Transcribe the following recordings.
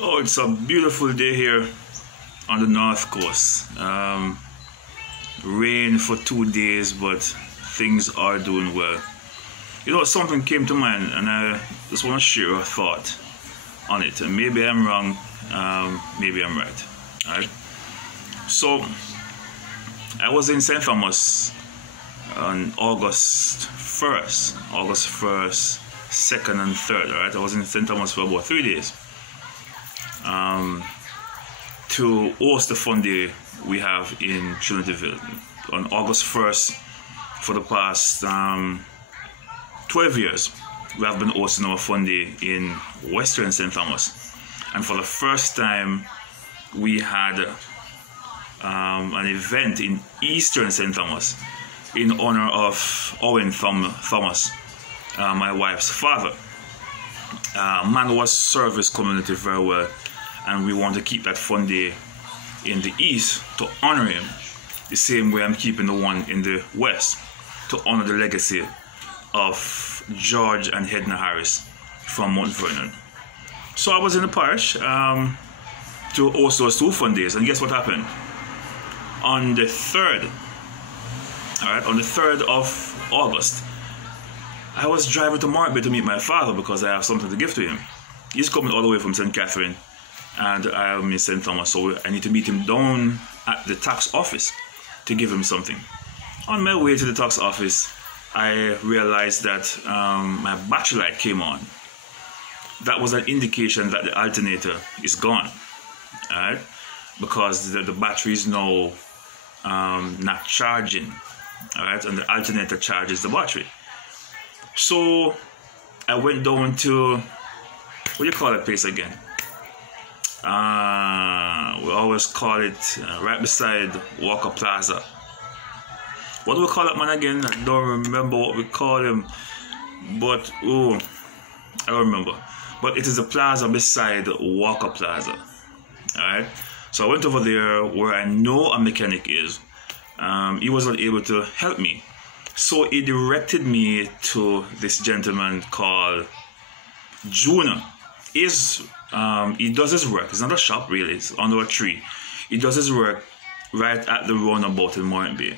Oh, it's a beautiful day here on the North Coast. Rain for 2 days, but things are doing well. You know, something came to mind, and I just want to share a thought on it. And maybe I'm wrong, maybe I'm right. All right. So, I was in St. Thomas on August 1st, 2nd, and 3rd. All right. I was in St. Thomas for about 3 days. To host the fun day we have in Trinityville on August 1st. For the past 12 years, we have been hosting our fun day in Western St. Thomas, and for the first time, we had an event in Eastern St. Thomas in honor of Owen Thomas, my wife's father. Man was served his community very well, and we want to keep that fun day in the East to honor him, the same way I'm keeping the one in the West to honor the legacy of George and Edna Harris from Mount Vernon. So I was in the parish to host those 2 fun days, and guess what happened? On the 3rd, on the 3rd of August, I was driving to Martby to meet my father because I have something to give to him. He's coming all the way from St. Catherine, and I'm in St. Thomas, so I need to meet him down at the tax office to give him something. On my way to the tax office, I realized that my battery light came on. That was an indication that the alternator is gone, alright? Because the battery is now not charging, alright? And the alternator charges the battery. So I went down to, what do you call that place again? We always call it right beside Walker Plaza. What do we call that man again? I don't remember what we call him, but I don't remember. But it is a plaza beside Walker Plaza. Alright, so I went over there where I know a mechanic is. He wasn't able to help me, so he directed me to this gentleman called Juna. He does his work. It's not a shop really, it's under a tree. He does his work right at the roundabout in Martby.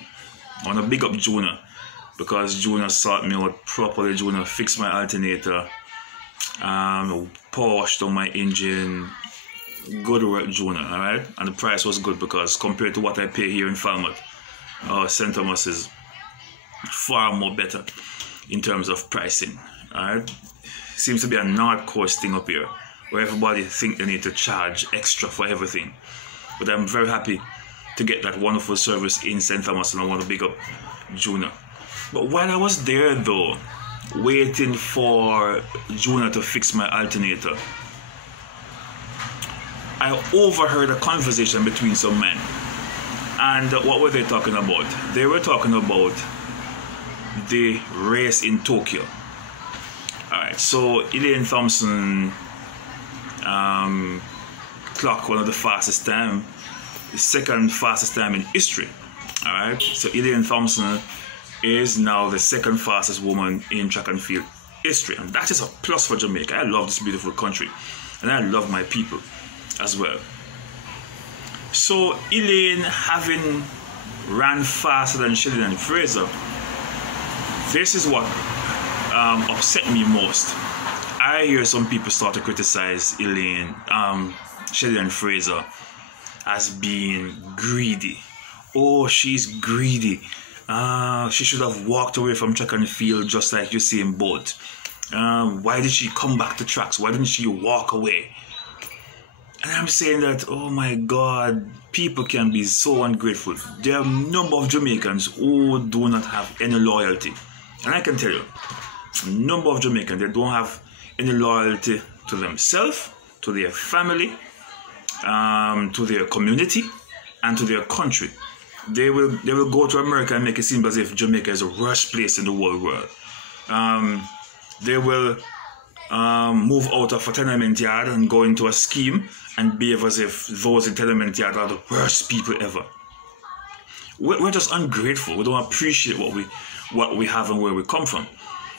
I want to big up Juna because Juna sought me out properly. Juna fixed my alternator, polished on my engine. Good work, Juna, alright? And the price was good because compared to what I pay here in Falmouth, St. Thomas is far more better in terms of pricing, alright? Seems to be a North Coast thing up here where everybody think they need to charge extra for everything. But I'm very happy to get that wonderful service in St. Thomas, and I want to big up Juna. But while I was there though, waiting for Juna to fix my alternator, I overheard a conversation between some men. And what were they talking about? They were talking about the race in Tokyo. Alright, so Elaine Thompson clocked one of the fastest time, the 2nd fastest time in history. Alright, so Elaine Thompson is now the 2nd fastest woman in track and field history, and that is a plus for Jamaica. I love this beautiful country, and I love my people as well. So Elaine, having ran faster than Sheridan Fraser, this is what upset me most. I hear some people start to criticize Elaine, Sheridan Fraser, as being greedy. Oh, she's greedy. She should have walked away from track and field just like Usain Bolt. Why did she come back to tracks? Why didn't she walk away? And I'm saying that, oh my God, people can be so ungrateful. There are a number of Jamaicans who do not have any loyalty. And I can tell you, a number of Jamaicans, they don't have any loyalty to themselves, to their family, to their community, and to their country. They will go to America and make it seem as if Jamaica is the worst place in the whole world. They will move out of a tenement yard and go into a scheme and behave as if those in tenement yard are the worst people ever. We're just ungrateful. We don't appreciate what we have and where we come from.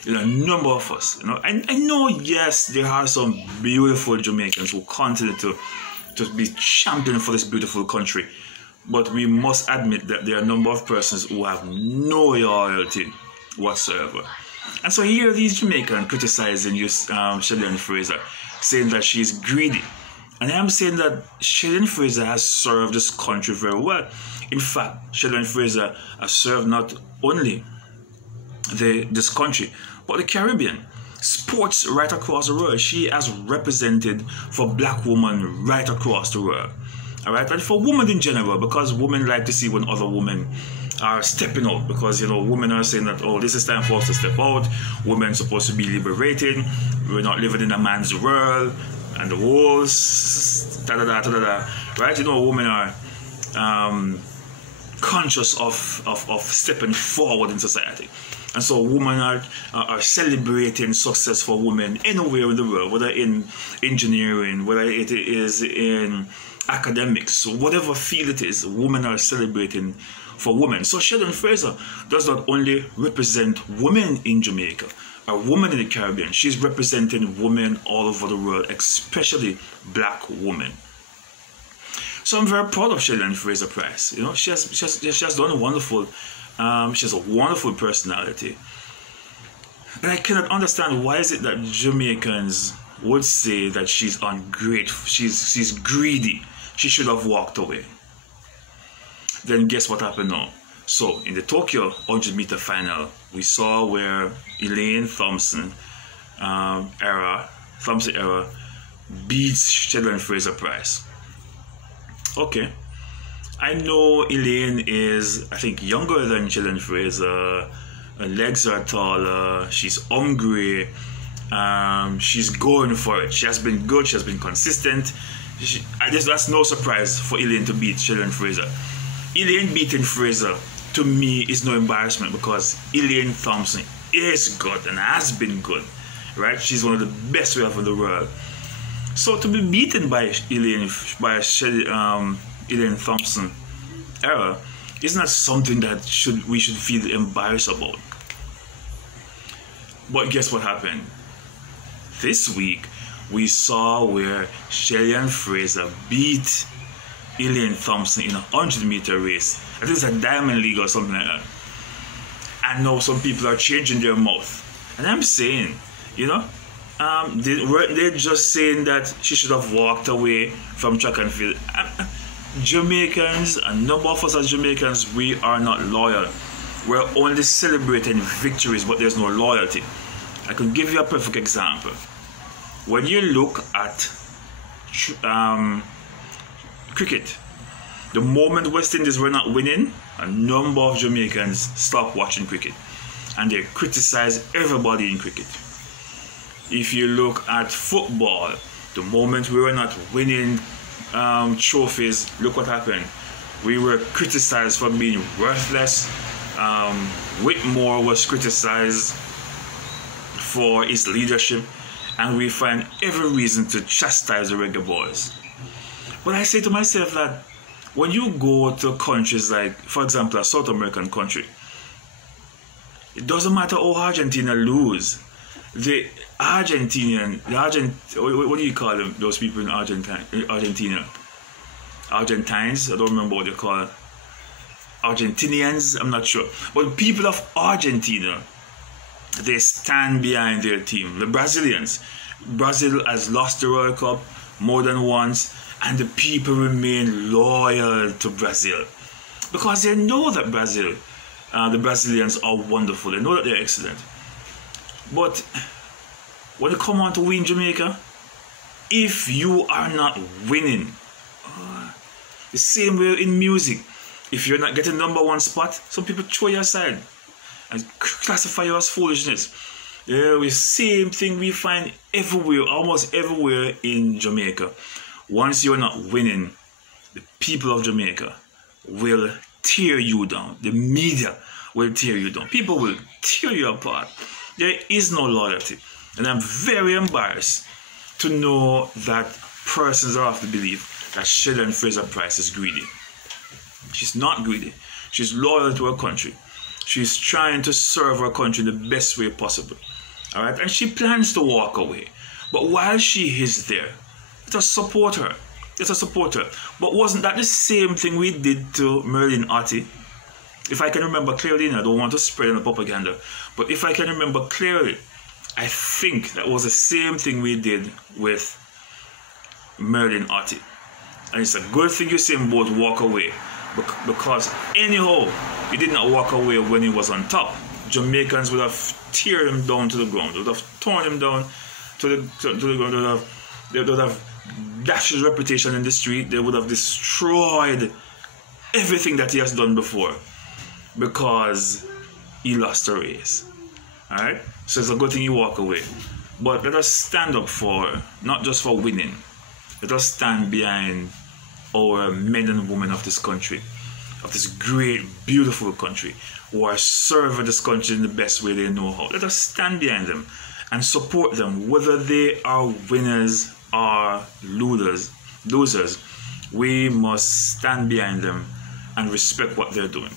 A number of us, I know, yes, there are some beautiful Jamaicans who continue to be champion for this beautiful country, but we must admit that there are a number of persons who have no loyalty whatsoever. And so here these Jamaicans criticizing Shelley Fraser, saying that she's greedy. And I am saying that Shelley Fraser has served this country very well. In fact, Shelley Fraser has served not only this country, but the Caribbean, sports right across the world. She has represented for black women right across the world. All right, and for women in general, because women like to see when other women are stepping out, because women are saying that, oh, this is time for us to step out. Women are supposed to be liberated. We're not living in a man's world and the walls, right? Women are conscious of stepping forward in society. And so women are celebrating success for women anywhere in the world, whether in engineering, whether it is in academics, whatever field it is, women are celebrating for women. So Shelley Fraser does not only represent women in Jamaica, or women in the Caribbean, she's representing women all over the world, especially black women. So I'm very proud of Shelley Fraser Price. She has done wonderful. She has a wonderful personality. But I cannot understand why is it that Jamaicans would say that she's ungrateful, she's greedy, she should have walked away. Then guess what happened now? So in the Tokyo 100-meter final, we saw where Elaine Thompson era beats Shelley Fraser Price. Okay. I know Elaine is, I think, younger than Shelley Fraser. Her legs are taller. She's hungry. She's going for it. She has been good. She has been consistent. That's no surprise for Elaine to beat Shelley Fraser. Elaine beating Fraser, to me, is no embarrassment because Elaine Thompson is good and has been good. Right? She's one of the best we have in the world. So to be beaten by Elaine Thompson era is not something that we should feel embarrassed about. But guess what happened? This week we saw where Shelley Fraser beat Elaine Thompson in a 100-meter race. I think it's a Diamond League or something like that. And now some people are changing their mouth. And I'm saying, they're just saying that she should have walked away from track and field. Jamaicans, a number of us as Jamaicans, we are not loyal. We're only celebrating victories, but there's no loyalty. I can give you a perfect example. When you look at cricket, the moment West Indies were not winning, a number of Jamaicans stopped watching cricket. And they criticize everybody in cricket. If you look at football, the moment we were not winning trophies, look what happened. We were criticized for being worthless. Whitmore was criticized for his leadership, and we find every reason to chastise the Reggae Boys. But I say to myself that when you go to countries like, for example, a South American country, it doesn't matter how Argentina lose. The Argentinian, what do you call them? Those people in Argentina, Argentines. I don't remember what they call it. Argentinians. I'm not sure. But people of Argentina, they stand behind their team. The Brazilians. Brazil has lost the World Cup more than once, and the people remain loyal to Brazil because they know that the Brazilians are wonderful. They know that they're excellent. But when you come on to win Jamaica, if you are not winning, the same way in music, if you're not getting #1 spot, some people throw you aside and classify you as foolishness. The same thing we find everywhere, almost everywhere in Jamaica. Once you're not winning, the people of Jamaica will tear you down. The media will tear you down. People will tear you apart. There is no loyalty. And I'm very embarrassed to know that persons are of the belief that Shelley Fraser Price is greedy. She's not greedy. She's loyal to her country. She's trying to serve her country in the best way possible. All right, and she plans to walk away. But while she is there, let us support her. Let us support her. But wasn't that the same thing we did to Merlin Ottey? If I can remember clearly, and I don't want to spread any propaganda, but if I can remember clearly, I think that was the same thing we did with Merlin Ottey. And it's a good thing you see him both walk away. Because anyhow, he did not walk away when he was on top. Jamaicans would have teared him down to the ground. They would have torn him down to the ground. They would have dashed his reputation in the street. They would have destroyed everything that he has done before because he lost a race. Alright? So it's a good thing you walk away. But let us stand up for, not just for winning, let us stand behind our men and women of this country, of this great, beautiful country, who are serving this country in the best way they know how. Let us stand behind them and support them, whether they are winners or losers. We must stand behind them and respect what they're doing.